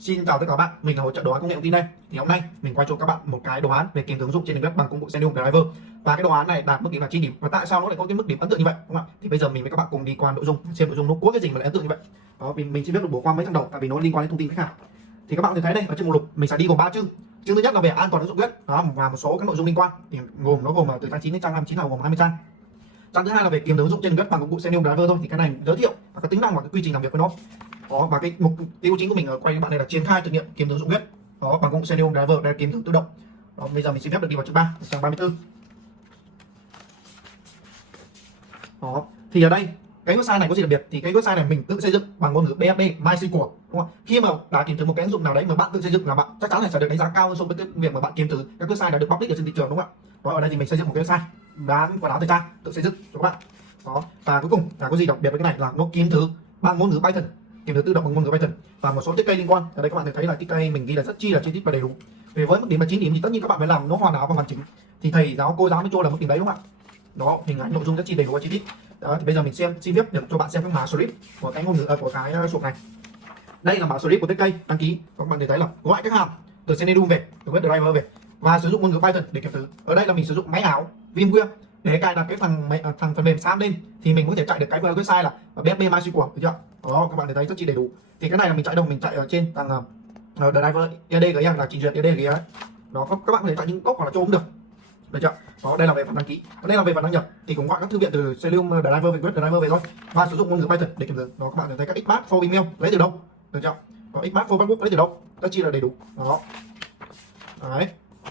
Xin chào tất cả các bạn, mình là hỗ trợ đồ án công nghệ thông tin đây. Thì hôm nay mình quay cho các bạn một cái đồ án về kiếm ứng dụng trên nền web bằng công cụ Selenium Driver. Và cái đồ án này đạt mức điểm là 9 điểm. Và tại sao nó lại có cái mức điểm ấn tượng như vậy, đúng không ạ? Thì bây giờ mình với các bạn cùng đi qua nội dung, xem nội dung nó có cái gì mà lại ấn tượng như vậy. Đó, vì mình sẽ biết được bỏ qua mấy trang đầu tại vì nó liên quan đến thông tin khách hàng. Thì các bạn có thể thấy đây ở trên mục lục mình sẽ đi gồm 3 chương. Chương thứ nhất là về an toàn ứng dụng web, đó, và một số các nội dung liên quan. Thì gồm từ trang 9 đến trang 59 là gồm 20 trang. Trang thứ hai là về kiếm ứng dụng trên web bằng công cụ Selenium Driver thôi. Thì cái này giới thiệu và cái tính năng và cái quy trình làm việc của nó. Đó, và cái mục tiêu chính của mình ở quay các bạn này là triển khai thực nghiệm kiếm ứng dụng web đó bằng công cụ Selenium Driver để kiếm thử tự động. Đó, bây giờ mình xin phép được đi vào chương 3, trang 34. Đó, thì ở đây cái website này có gì đặc biệt, thì cái website này mình tự xây dựng bằng ngôn ngữ PHP MySQL, đúng không? Khi mà đã kiếm thử một cái ứng dụng nào đấy mà bạn tự xây dựng là bạn chắc chắn là sẽ được đánh giá cao hơn so với cái việc mà bạn kiếm thử các website đã được public ở trên thị trường, đúng không ạ? Đó, ở đây thì mình xây dựng một cái website bán quần áo thời trang tự xây dựng cho các bạn. Đó, và cuối cùng là có gì đặc biệt với cái này là nó kiếm thử bằng ngôn ngữ Python, kiếm thử tự động bằng ngôn ngữ Python và một số tiết cây liên quan. Ở đây các bạn thấy là tiết cây mình ghi là rất chi là chi tiết và đầy đủ. Về với mức điểm là 9 điểm thì tất nhiên các bạn phải làm nó hoàn hảo và hoàn chỉnh thì thầy giáo cô giáo mới cho là mức điểm đấy, đúng không ạ? Đó, hình ảnh nội dung rất chi đầy đủ và chi tiết. Đó, thì bây giờ mình xin phép được cho bạn xem các mã script của cái ngôn ngữ của cái sụp này. Đây là mã script của tiết cây đăng ký, các bạn thấy là gọi các hàm từ Selenium về, từ web driver về và sử dụng ngôn ngữ Python để kiếm thử. Ở đây là mình sử dụng máy ảo VMware để cài đặt cái thằng phần mềm SAM lên thì mình có thể chạy được cái website là PHP MySQL, được chưa? Đó, các bạn thấy rất chi đầy đủ. Thì cái này là mình chạy đâu, mình chạy ở trên thằng driver EDG là trình duyệt EDG đấy. Đó, các bạn có thể chạy những cốc hoặc là cho cũng được. Được chưa? Đó, đây là về phần đăng ký. Đây là về phần đăng nhập thì cũng gọi các thư viện từ Selenium Driver về web driver về thôi và sử dụng ngôn ngữ Python để kiếm thử. Đó, các bạn thấy các xpath for email lấy từ đâu? Được chưa? Có xpath for Facebook lấy từ đâu? Rất chi là đầy đủ. Đó. Đấy,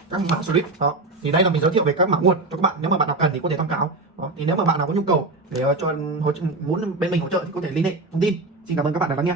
các mã script đó. Thì đây là mình giới thiệu về các mã nguồn cho các bạn, nếu mà bạn nào cần thì có thể tham khảo. Đó, thì nếu mà bạn nào có nhu cầu để cho muốn bên mình hỗ trợ thì có thể liên hệ thông tin. Xin cảm ơn các bạn đã lắng nghe.